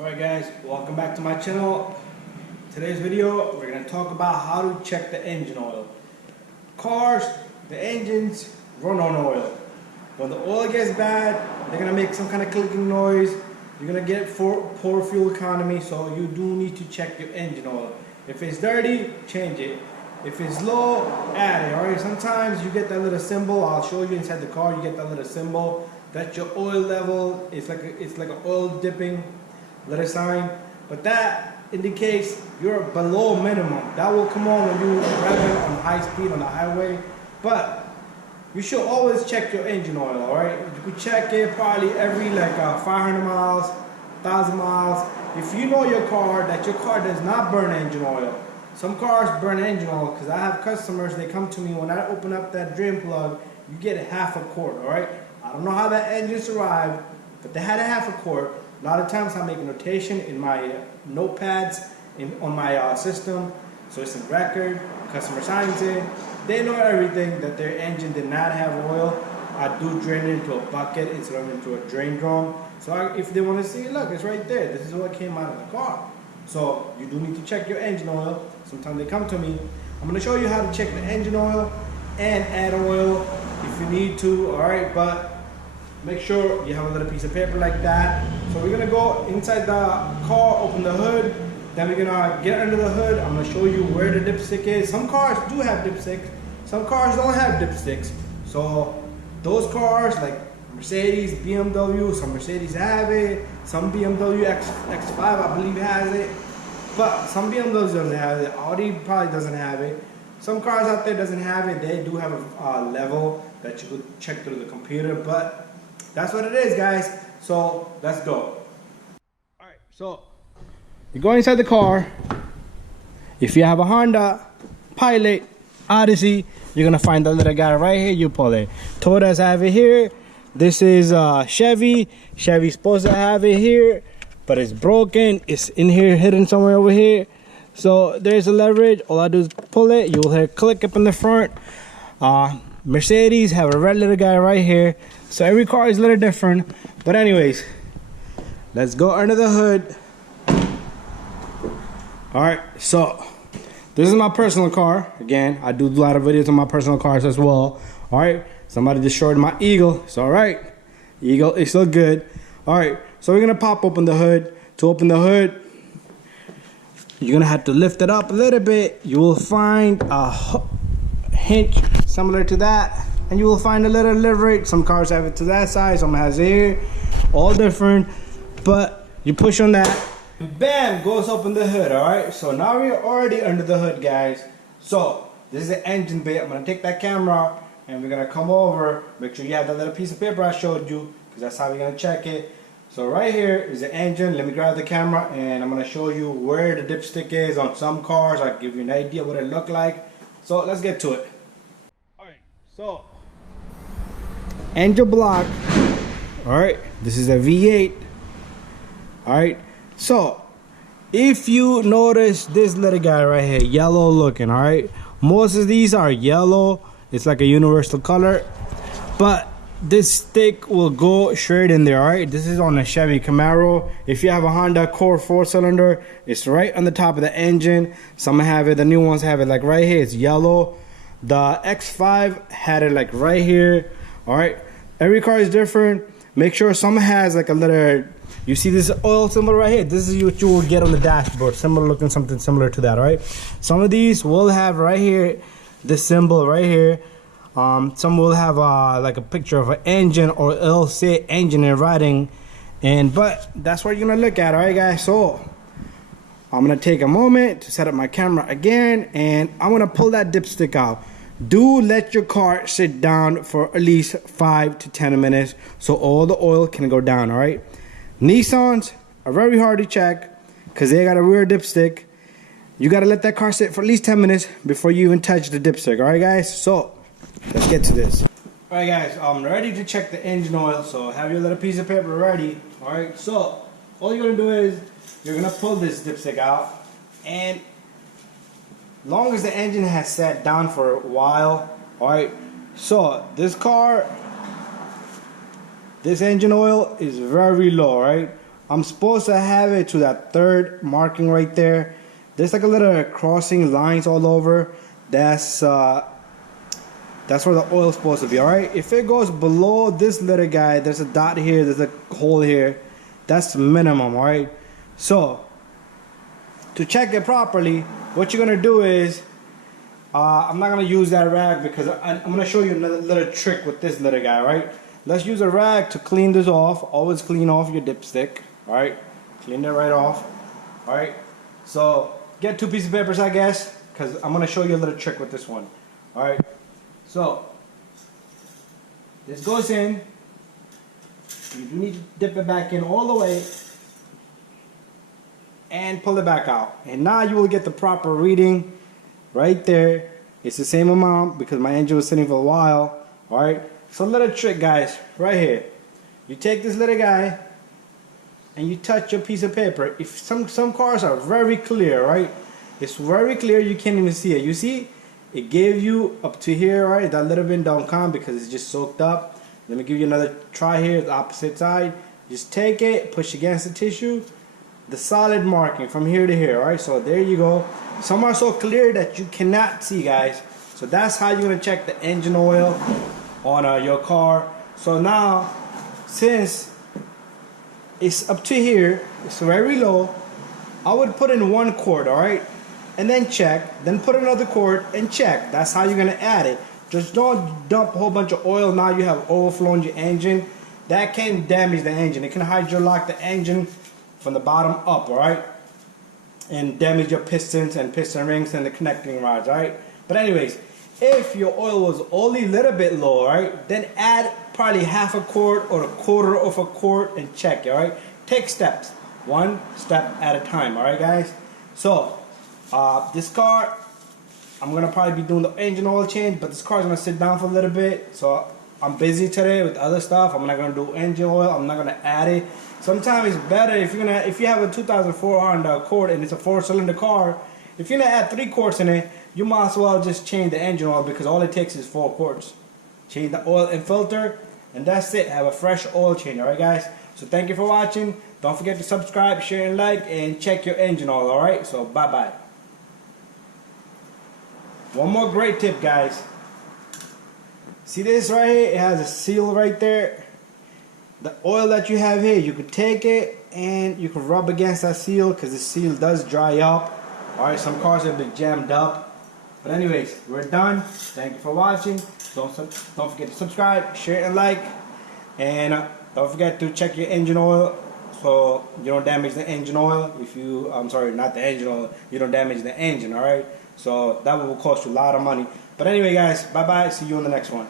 Alright guys, welcome back to my channel. Today's video, we're going to talk about how to check the engine oil. Cars, the engines run on oil. When the oil gets bad, they're going to make some kind of clicking noise. You're going to get poor fuel economy, so you do need to check your engine oil. If it's dirty, change it. If it's low, add it. Alright, sometimes you get that little symbol. I'll show you inside the car. You get that little symbol. That's your oil level. It's like an oil dipping little sign, but that indicates you're below minimum. That will come on when you driving on high speed on the highway, but you should always check your engine oil. All right, you could check it probably every 500 miles, 1,000 miles. If you know your car that your car does not burn engine oil. Some cars burn engine oil, because I have customers, they come to me when I open up that drain plug, you get a half a quart. All right, I don't know how that engine survived, but they had a half a quart. A lot of times I make a notation in my notepads on my system, so it's a record, customer signs it, they know everything that their engine did not have oil. I do drain it into a bucket instead of into a drain drum. So if they want to see it, look, it's right there. This is what came out of the car. So you do need to check your engine oil. Sometimes they come to me. I'm going to show you how to check the engine oil and add oil if you need to, alright, but make sure you have a little piece of paper like that. So we're gonna go inside the car, open the hood, then we're gonna get under the hood. I'm gonna show you where the dipstick is. Some cars do have dipsticks, some cars don't have dipsticks. So those cars like Mercedes, BMW, some Mercedes have it, some BMW X5 I believe has it, but some BMWs doesn't have it, Audi probably doesn't have it. Some cars out there doesn't have it. They do have a level that you could check through the computer, but that's what it is, guys. So let's go. Alright, so you go inside the car. If you have a Honda, Pilot, Odyssey, you're gonna find the little guy right here. You pull it. Toyotas have it here. This is Chevy. Chevy's supposed to have it here, but it's broken. It's in here, hidden somewhere over here. So there's a leverage. All I do is pull it. You'll hear click up in the front. Mercedes have a red little guy right here. So every car is a little different. But anyways, let's go under the hood. Alright, so this is my personal car. Again, I do a lot of videos on my personal cars as well. Alright, somebody destroyed my Eagle. It's alright. Eagle is still good. Alright, so we're gonna pop open the hood. To open the hood, you're gonna have to lift it up a little bit. You will find a hinge similar to that, and you will find a little leverage. Some cars have it to that size, some has it here, all different, but you push on that, bam, goes open the hood. All right, so now we're already under the hood, guys. So this is the engine bay. I'm gonna take that camera and we're gonna come over, make sure you have that little piece of paper I showed you, because that's how we're gonna check it. So right here is the engine. Let me grab the camera and I'm gonna show you where the dipstick is on some cars. I'll give you an idea what it look like. So let's get to it. Alright, so engine block. Alright, this is a V8. Alright, so if you notice this little guy right here, yellow looking, alright, most of these are yellow. It's like a universal color, but this stick will go straight in there. Alright, this is on a Chevy Camaro. If you have a Honda Accord 4-cylinder, it's right on the top of the engine. Some have it, the new ones have it like right here, it's yellow. The X5 had it like right here. Alright, every car is different. Make sure some has like a little, you see this oil symbol right here, this is what you will get on the dashboard, similar looking, something similar to that. Alright, some of these will have right here this symbol right here. Some will have like a picture of an engine, or it'll say engine in writing, but that's what you're gonna look at. Alright guys, so I'm gonna take a moment to set up my camera again, and I'm gonna pull that dipstick out. Do let your car sit down for at least 5 to 10 minutes so all the oil can go down. Alright, Nissans are very hard to check because they got a rear dipstick. You gotta let that car sit for at least 10 minutes before you even touch the dipstick. Alright guys, so let's get to this. Alright guys, I'm ready to check the engine oil, so have your little piece of paper ready. Alright, so all you're gonna do is you're gonna pull this dipstick out, and long as the engine has sat down for a while, alright, so this car, this engine oil is very low, right? I'm supposed to have it to that third marking right there. There's like a little crossing lines all over. That's where the oil's supposed to be. All right. If it goes below this little guy, there's a dot here. There's a hole here. That's minimum. All right. So to check it properly, what you're gonna do is, I'm not gonna use that rag because I'm gonna show you another little trick with this little guy. Right. Let's use a rag to clean this off. Always clean off your dipstick. All right. Clean that right off. All right. So get 2 pieces of papers, I guess, because I'm gonna show you a little trick with this one. All right. So this goes in. You do need to dip it back in all the way and pull it back out. And now you will get the proper reading right there. It's the same amount because my engine was sitting for a while. All right. So little trick, guys, right here. You take this little guy and you touch your piece of paper. If some cars are very clear, right? It's very clear, you can't even see it. You see, it gave you up to here, right? That little bit don't count because it's just soaked up. Let me give you another try here, the opposite side. Just take it, push against the tissue, the solid marking from here to here, right? So there you go. Some are so clear that you cannot see, guys. So that's how you're gonna check the engine oil on your car. So now, since it's up to here, it's very low, I would put in 1 quart, all right? And then check, then put another quart and check. That's how you're gonna add it. Just don't dump a whole bunch of oil. Now you have overflowing your engine. That can damage the engine. It can hydrolock the engine from the bottom up, all right? And damage your pistons and piston rings and the connecting rods, all right? But anyways, if your oil was only a little bit low, all right, then add probably half a quart or a quarter of a quart and check, all right? Take steps, 1 step at a time, all right, guys? So, this car, I'm gonna probably be doing the engine oil change, but this car's gonna sit down for a little bit. So I'm busy today with other stuff. I'm not gonna do engine oil. I'm not gonna add it. Sometimes it's better if you have a 2004 Honda Accord and it's a 4-cylinder car. If you're gonna add 3 quarts in it, you might as well just change the engine oil because all it takes is 4 quarts. Change the oil and filter, and that's it. Have a fresh oil change. All right, guys. So thank you for watching. Don't forget to subscribe, share, and like, and check your engine oil. All right. So bye bye. One more great tip, guys. See this right here? It has a seal right there. The oil that you have here, you can take it and you can rub against that seal because the seal does dry up. Alright, some cars have been jammed up. But anyways, we're done. Thank you for watching. Don't forget to subscribe, share, and like. And don't forget to check your engine oil so you don't damage the engine oil. I'm sorry, not the engine oil. You don't damage the engine, alright? So that will cost you a lot of money. But anyway, guys, bye-bye. See you in the next one.